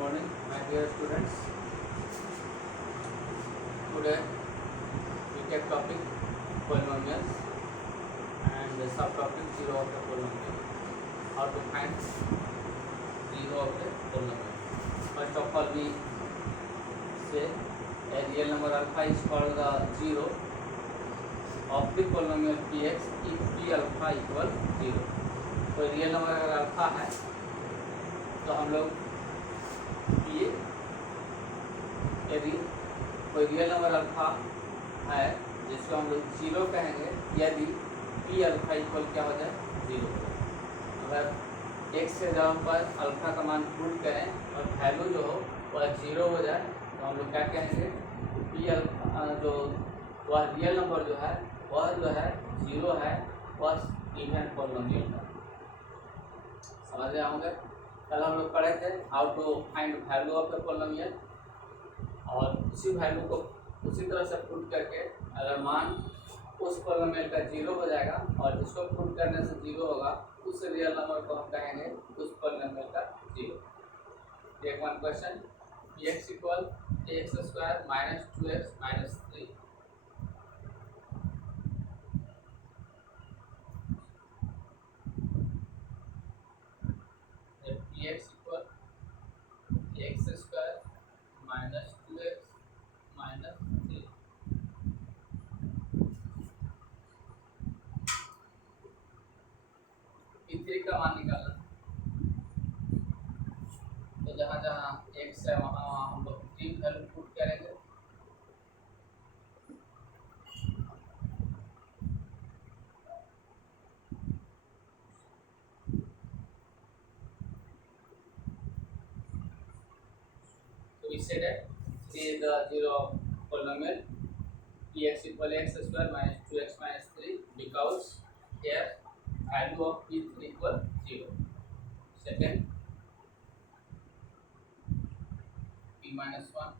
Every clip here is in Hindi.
morning, my dear students. Today we take topic polynomials and the subtopic zero of the polynomial. How to find zero of the polynomial. First of all, we say a real number alpha is called the zero of the polynomial px if p alpha equal zero. तो रियल नंबर अगर अल्फा है तो हम लोग पी यदि कोई रियल नंबर अल्फा है जिसको हम लोग जीरो कहेंगे यदि पी अल्फा इक्वल क्या हो जाए जीरो। अगर एक से जब पर अल्फा का मान पुट करें और वैल्यू जो हो वह जीरो हो जाए तो हम लोग क्या कहेंगे पी अल्फा जो वह रियल नंबर जो है जीरो है वह इवन पॉलिनोमियल है। समझ रहे होंगे। कल हम लोग पढ़े थे how to find value of the polynomial और उसी वैल्यू को उसी तरह से पुट करके अगर मान उस पॉलिनोमियल का जीरो हो जाएगा और जिसको पुट करने से जीरो होगा उस रियल नंबर को हम कहेंगे उस पॉलिनोमियल का zero. Take one question x equal x square minus 2x minus 3 x equal x square minus 2x minus 3 p3 का मान निकालना। तो जहाँ जहाँ x है वहाँ हम लोग p वैल्यू पुट करेंगे। So we said that 3 is the zero of polynomial px equal x square minus 2x minus 3 because here value of p3 equal 0. Second p minus 1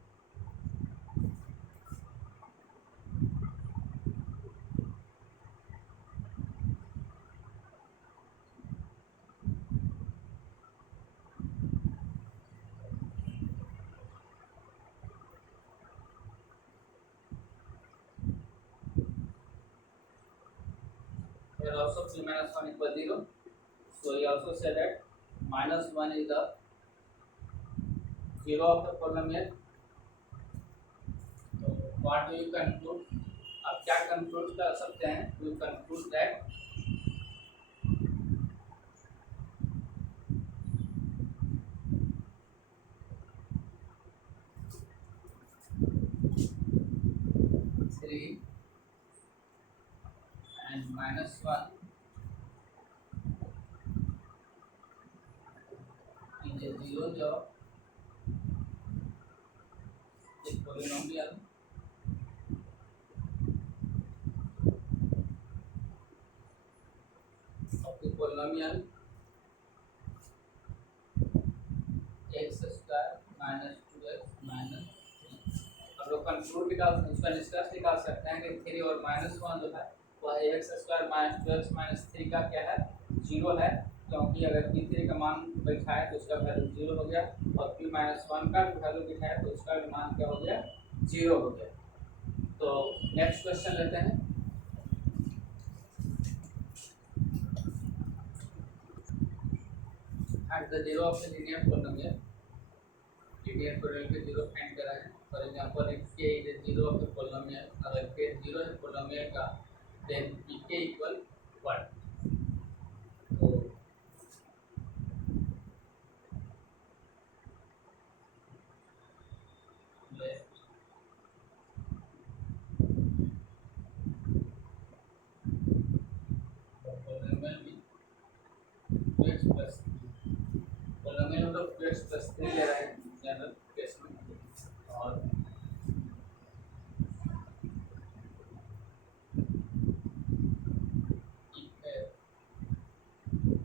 here also p minus 1 equal 0. So he also said that minus 1 is the zero of the polynomial. So what do you conclude? अब क्या conclude कर सकते हैं? You conclude that three and minus 1 is a zero job is polynomial of the polynomial x square minus 2x minus 3। अब लोग कंक्लूड निकाल उसका निष्कर्ष निकाल सकते हैं कि 3 और माइनस 1 जो है वह x square minus 2x minus 3 का क्या है जीरो है, क्योंकि अगर p3 का मान बैठाए तो उसका वैल्यू जीरो हो गया और p माइनस 1 का वैल्यू बैठाए तो उसका भी मान क्या हो गया जीरो हो गया। तो नेक्स्ट क्वेश्चन लेते हैं। At the zero of the linear polynomial के जीरो फाइंड करा है। For example if k is a zero of the polynomial, अगर k जीरो है polynomial का then pk equal what? तो polynomial में 2x plus 3 polynomial मतलब 2x plus 3 ले रहा है जनरल केस में और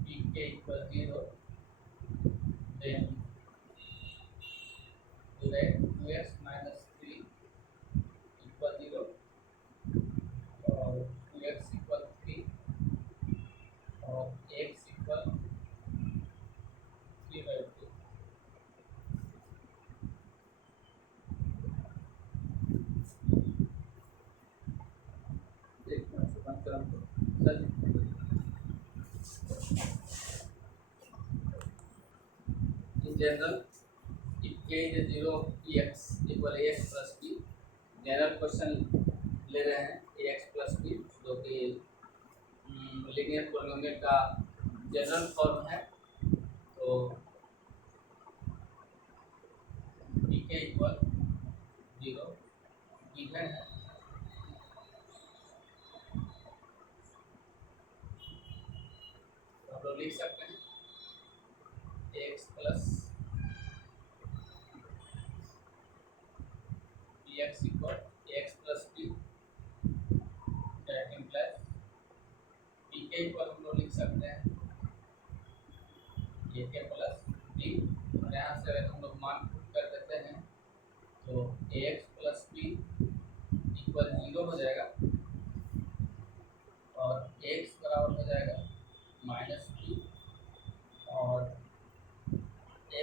pk equal 0 then you write 2x minus 3 equal 0 और 2x equal 3 और x equal 3 by 2। General if k is 0 x equal ax plus b, general question ले रहे हैं ax plus b जो कि लीनियर पॉलिनोमियल का जनरल फॉर्म है। तो pk इक्वल 0 गिवन है, तो हम लोग लिख सकते हैं ax plus bx equal ax plus b, that implies pk equal हम लोग लिख सकते हैं ak प्लस b, और यहाँ से हम लोग मान पुट कर देते हैं तो ax प्लस b इक्वल 0 हो जाएगा और x बराबर हो जाएगा माइनस b और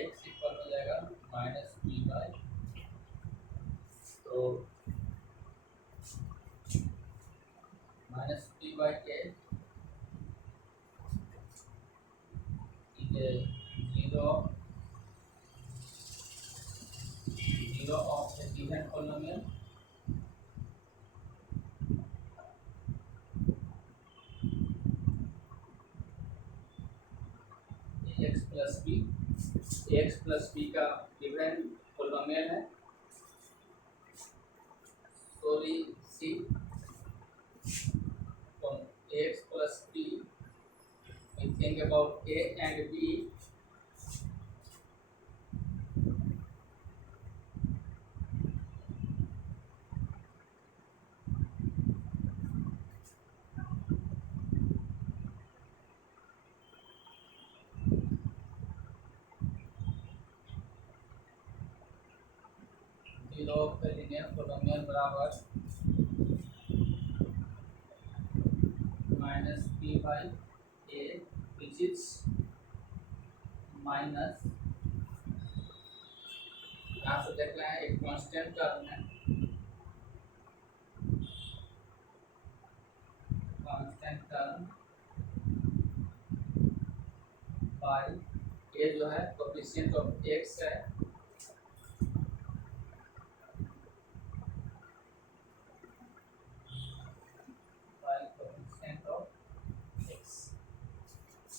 x इक्वल हो जाएगा माइनस b बाई, तो minus b by a zero of the given polynomial ax plus b का गिवन पोलिनोमियल है। Sorry c from ax plus b we think about a and b, zero of the linear polynomial बराबर minus b by a which is minus, यहाँ से देख रहे हैं एक कांस्टेंट टर्म है, कांस्टेंट टर्म बाई a जो है कोएफिशिएंट ऑफ x है,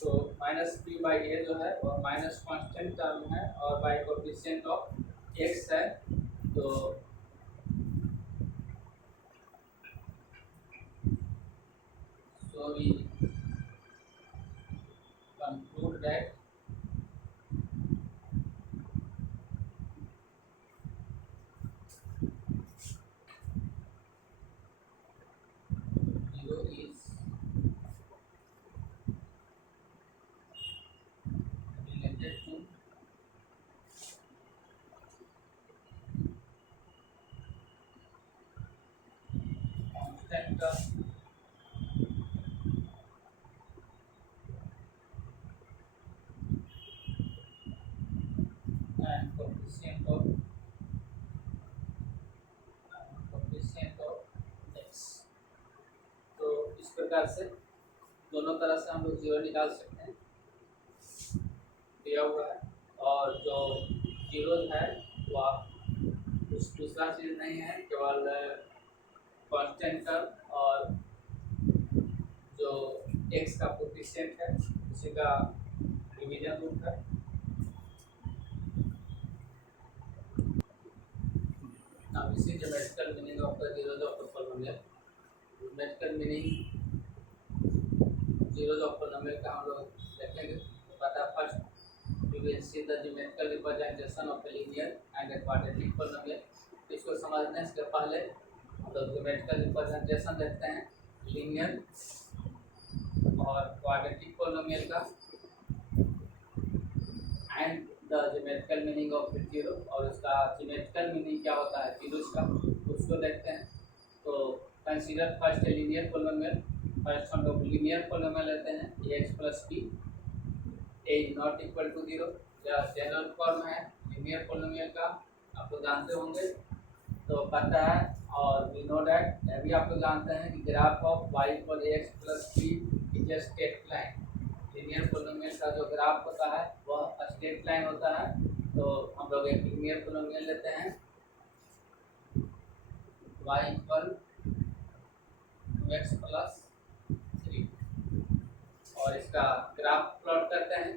तो माइनस b बाई a जो है और माइनस कांस्टेंट टर्म है और बाई कोएफिशिएंट ऑफ x है, तो so we conclude that zero is related to constant term and coefficient of x। तो इस प्रकार से दोनों तरह से हम लोग जीरो निकाल सकते हैं, दिया हुआ है, और जो जीरो है वो आप कुछ दूसरा चीज़ नहीं है, केवल कांस्टेंट टर्म और जो x का कोएफिशिएंट है उसी का डिवीजन रूट है। Now we see the mathematical meaning of the zeros of the polynomial. Mathematical meaning zeros of polynomial का हम लोग देखेंगे। तो पता first we will see the geometrical representation of a linear and a quadratic polynomial। इसको समझने से पहले हम लोग geometrical representation देखते हैं linear और quadratic polynomial का and the geometrical meaning of zero, और उसका geometrical meaning क्या होता है zeros का, उसको देखते हैं। तो consider first a linear polynomial। First हम लोग linear polynomial लेते हैं ax plus b, a is not equal to 0, यह जनरल फॉर्म है linear polynomial का, आप लोग जानते होंगे, तो पता है। और we know that अभी आप लोग जानते हैं कि graph of y equal ax plus b is a straight line, linear polynomial का जो ग्राफ होता है वह स्ट्रेट लाइन होता है। तो हम लोग एक लीनियर पोलिनोमियल लेते हैं y इक्वल 2x प्लस 3 और इसका ग्राफ प्लॉट करते हैं।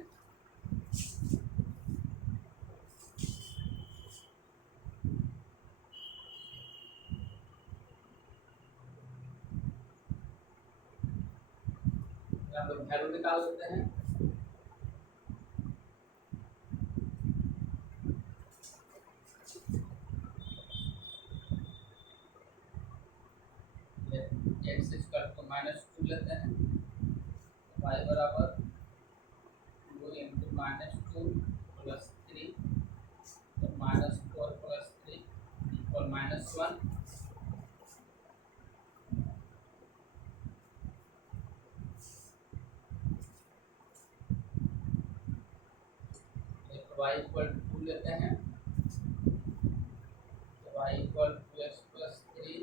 हम लोग वैल्यू निकाल लेते हैं। x इक्वल टू -2 लेते हैं, y बराबर 2 इंटू -2 प्लस 3 तो -4 प्लस 3 इक्वल -1। y इक्वल 2 लेते हैं तो y equal 2x plus 3,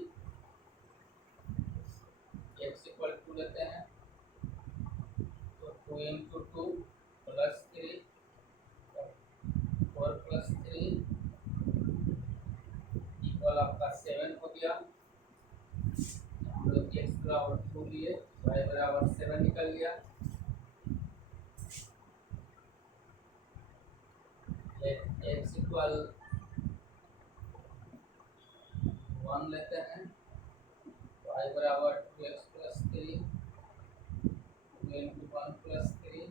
x equal 2 लेते हैं तो 2 इंटू 2 प्लस 3 4 प्लस 3 इक्वल आपका 7 हो गया। हम लोग x बराबर 2 लिए, y बराबर 7 निकल गया। x इक्वल 1 लेते हैं, y बराबर 2x plus 3 2 into 1 plus 3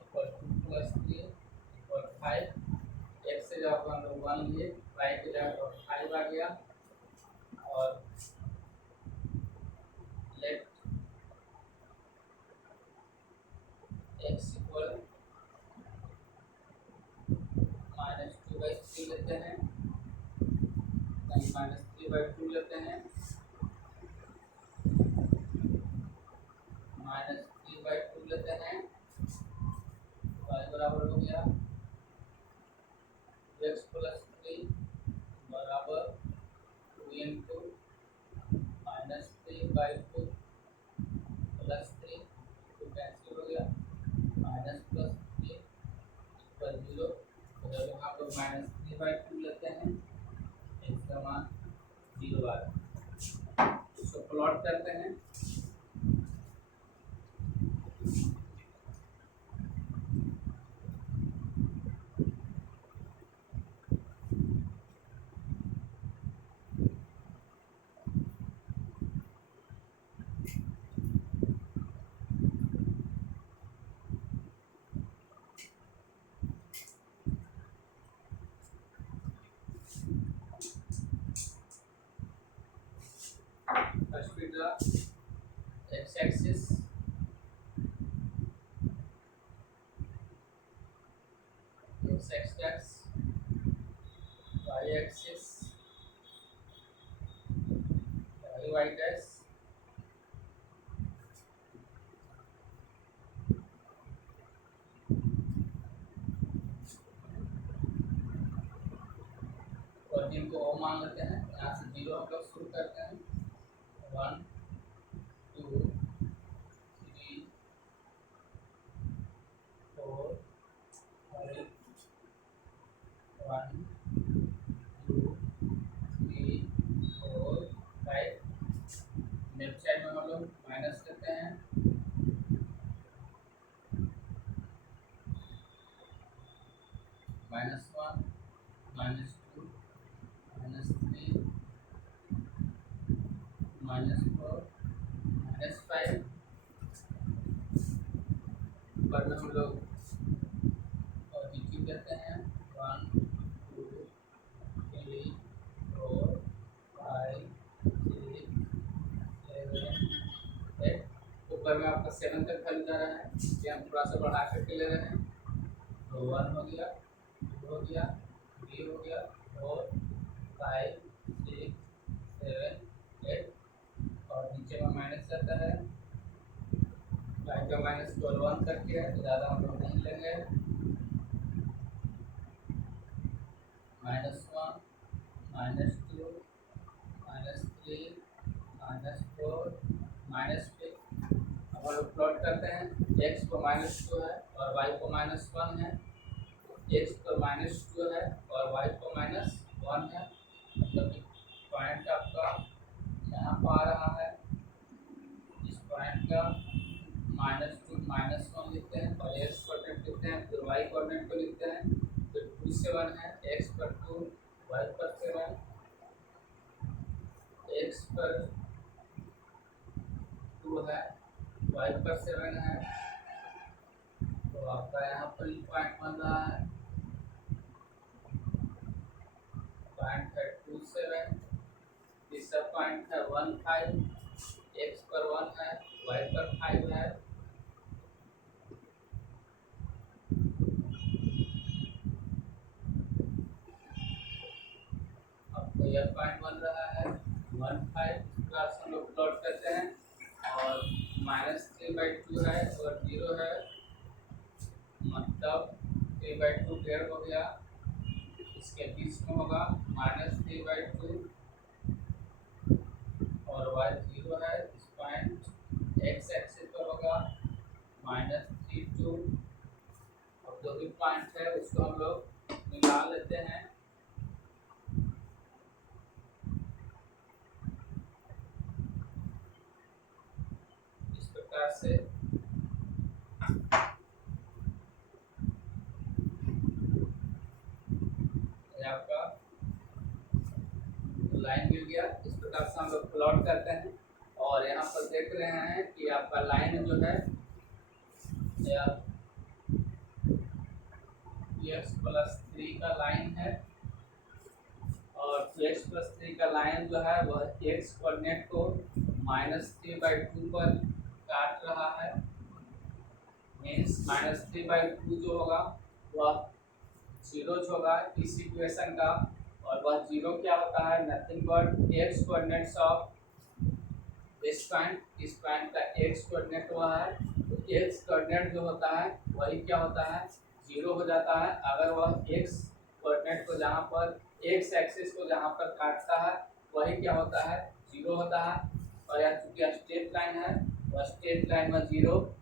equal 2 plus 3 equal 5। x से जब हम लोग 1 लिए, y के जगह 5 आ गया और लेट x इक्वल -2/3 लेते हैं, नहीं -3/2 लेते हैं, -3/2 लेते हैं, y बराबर हो गया x प्लस 3 बराबर 2 इंटू -3/2 प्लस 3 तो कैंसिल हो गया, माइनस प्लस 3 इक्वल 0। तो जब यहाँ पर -3/2 लेते हैं इसका मान 0 आ रहा है। इसको प्लॉट करते हैं। First we draw x-axis, x-axis, y-axis, y dash, और जिनको ओ मान लेते हैं, यहाँ से 0 हम लोग शुरू करते हैं। 1 2 3 4 5 1 2 3 4 5। लेफ्ट साइड में हम लोग माइनस करते हैं, -1 -2 -3 -4 -5। ऊपर में हम लोग पॉजिटिव लेते हैं, 1 2 3 4 5 6 7 8। ऊपर में आपका 7 तक वैल्यू जा रहा है, ये हम थोड़ा सा बढ़ा करके ले रहे हैं। तो 1 हो गया, 2 हो गया, 3 हो गया, 4 5 6 7 8 और नीचे में माइनस रहता है। लाइन का माइनस 1 करके है तो ज़्यादा हम लोग नहीं लेंगे। -1 -2 -3 -4 -5। अब हम लोग प्लॉट करते हैं। एक्स को -2 है और वाई को -1 है। एक्स को -2 है और वाई को -1 है, मतलब कि पॉइंट आपका यहाँ पर आ रहा है। इस पॉइंट का -2 -1 लिखते हैं और एक्स कोऑर्डिनेट लिखते हैं, फिर वाई कोऑर्डिनेट को लिखते हैं। फिर 2 से 1 है, एक्स पर 2, वाई पर 7, एक्स पर 2 है, वाई पर 7 है। तो आपका यहाँ पर पॉइंट बन रहा है, पॉइंट है 2 7। तीसरा पॉइंट है 1 5, एक्स पर 1 है, वाई पर 5 है। आपको यह पॉइंट बन रहा है 1 5। क्लास हम लोग प्लॉट करते हैं और -3/2 है और 0 है, मतलब 3/2 डेढ़ हो गया। इसके बीच में होगा -3/2 और y 0 है। इस पॉइंट x एक्सिस पर होगा -3 2। और जो भी पॉइंट है उसको हम लोग मिला लेते हैं। इस प्रकार से आपका लाइन मिल गया। इस प्रकार से हम लोग प्लॉट करते हैं और यहाँ पर देख रहे हैं कि आपका लाइन जो है x+3 का लाइन है और x+3 का लाइन जो है वह x कोऑर्डिनेट को -3/2 पर काट रहा है। मीन्स -3/2 जो होगा वह जीरोज होगा इस इक्वेशन का, और वह जीरो क्या होता है, nothing but x coordinates of इस पॉइंट का एक्स कोऑर्डिनेट हुआ है। तो एक्स कोऑर्डिनेट जो होता है वही क्या होता है, जीरो हो जाता है। अगर वह एक्स कोऑर्डिनेट को जहाँ पर एक्स एक्सिस को जहाँ पर काटता है वही क्या होता है, जीरो होता है। और यह चूँकि स्ट्रेट लाइन है, वह स्ट्रेट लाइन में जीरो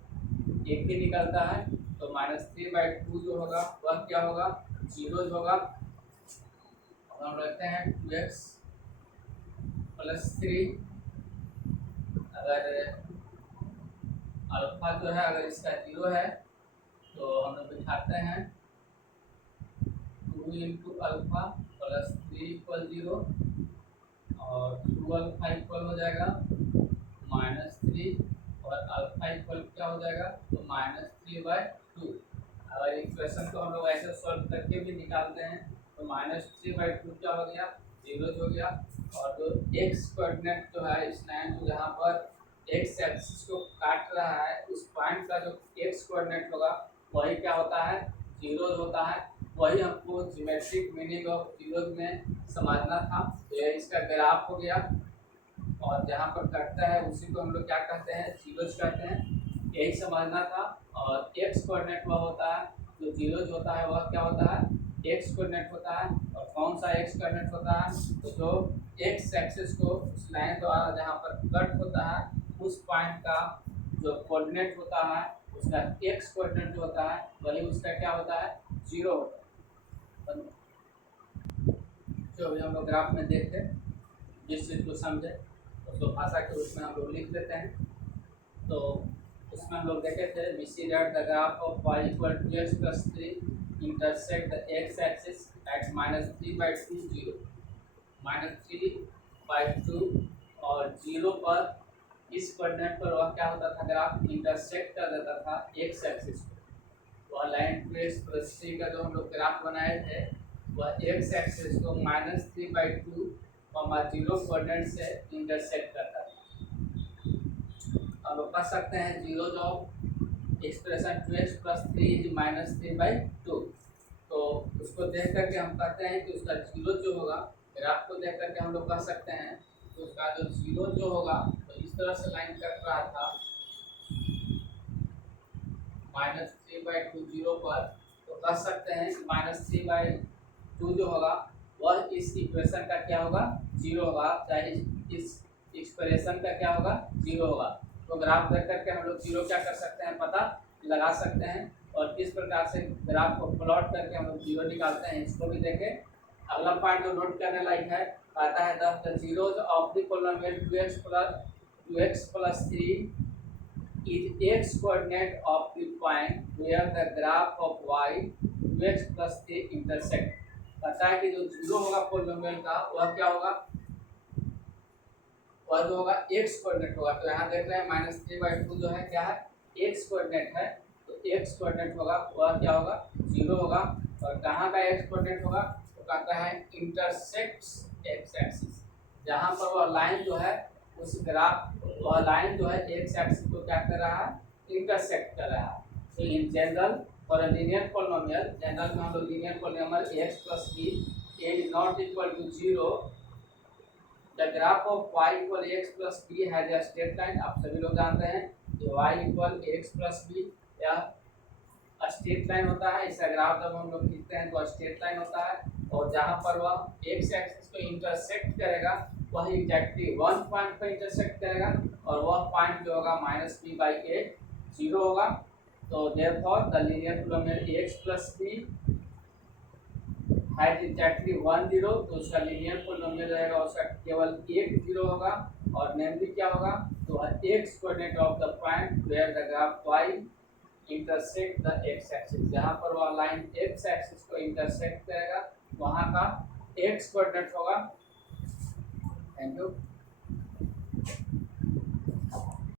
एक ही निकलता है। तो -3/2 जो होगा वह क्या होगा, जीरो होगा। हम रखते हैं 2x+3। अगर अल्फा जो है अगर इसका 0 है तो हम लोग बिठाते हैं 2 × अल्फा +3 = 0 और 2 अल्फा इक्वल हो जाएगा -3 और अल्फा इक्वल क्या हो जाएगा, तो -3/2। अगर इक्वेशन को हम लोग ऐसे सॉल्व करके भी निकालते हैं तो -3/2 क्या हो गया, जीरो हो गया। और जो एक्स कोऑर्डिनेट जो है इस लाइन को जहाँ पर एक्स एक्सिस को काट रहा है उस पॉइंट का जो एक्स कोऑर्डिनेट होगा वही क्या होता है, जीरो होता है। वही हमको ज्योमेट्रिक मीनिंग ऑफ जीरो में समझना था। तो ये इसका ग्राफ हो गया और जहाँ पर कटता है उसी को हम लोग क्या कहते हैं, जीरोज कहते हैं। यही समझना था। और एक्स कोऑर्डिनेट वह होता है जो जीरोज होता है, वह क्या होता है, एक्स कोऑर्डिनेट होता है। और कौन सा एक्स कोऑर्डिनेट होता है, तो जो एक्स एक्सिस को उस लाइन द्वारा जहाँ पर कट होता है उस पॉइंट का जो कोऑर्डिनेट होता है उसका एक्स कोऑर्डिनेट जो होता है वही उसका क्या होता है, जीरो होता है। जो भी हम लोग ग्राफ में देखते जिस चीज़ को समझे उसको भाषा के रूप में हम लोग लिख लेते हैं। तो उसमें हम लोग देखे थे we see that the graph of y = x+3 intersect the x axis at -3/2 0, -3/2 और 0 पर इस कोऑर्डिनेट पर वह क्या होता था, ग्राफ इंटरसेक्ट कर देता था x एक्सिस को। वह लाइन 2x+3 का जो हम लोग ग्राफ बनाए थे वह x एक्सिस को -3/2 और 0 कोऑर्डिनेट से इंटरसेक्ट करता था। अब कह सकते हैं जीरो ऑफ एक्सप्रेशन 2x+3 = -3/2। तो उसको देख करके हम कहते हैं कि उसका जीरो जो होगा, ग्राफ को देख करके हम लोग कह सकते हैं तो उसका जो जीरो जो होगा तो इस तरह से लाइन कट रहा था -3/2 0 पर। तो कह सकते हैं कि -3/2 जो होगा वह इस इक्वेशन का क्या होगा, जीरो होगा, चाहे इस एक्सप्रेशन का क्या होगा, जीरो होगा। तो ग्राफ देख करके हम लोग जीरो क्या कर सकते हैं, पता लगा सकते हैं। और किस प्रकार से ग्राफ को प्लॉट करके हम लोग जीरो निकालते हैं, इसको भी देखें। अगला पॉइंट जो नोट करने लायक है, आता है the zeros of the polynomial 2x plus 3 is x coordinate of the point where the graph of y 2x plus 3 intersect। पता है कि जो जीरो होगा पॉलिनोमियल का वह क्या होगा, वह जो होगा x कोऑर्डिनेट होगा। तो यहाँ देख रहे हैं -3/2 जो है क्या है, x कोऑर्डिनेट है। तो x कोऑर्डिनेट होगा वह क्या होगा, जीरो होगा। और कहाँ का x कोऑर्डिनेट होगा, तो कहता है इंटरसेक्ट्स x एक्सिस, जहाँ पर वह लाइन जो है उस ग्राफ, वह लाइन जो है x एक्सिस को क्या कर रहा है, इंटरसेक्ट कर रहा है। तो in general for a linear polynomial, general में हम लोग linear polynomial x plus b is not equal to 0, the graph of y equal x plus b has a straight line. आप सभी लोग जानते हैं कि y equal x plus b यह स्ट्रेट लाइन होता है। इसका ग्राफ जब हम लोग खींचते हैं तो स्ट्रेट लाइन होता है, और जहाँ पर वह x एक्सिस को इंटरसेक्ट करेगा वह एग्जैक्टली 1 पॉइंट पर इंटरसेक्ट करेगा, और वह पॉइंट जो होगा -b/8 जीरो होगा। तो therefore the linear polynomial x plus b has exactly 1 0। तो उसका लीनियर पॉलिनोमियल रहेगा, उसका केवल एक जीरो होगा। और नेमली क्या होगा, तो x coordinate of the point where the graph y intersect the x axis, जहाँ पर वह लाइन x एक्सिस को इंटरसेक्ट करेगा वहाँ का x कोऑर्डिनेट होगा। Thank you.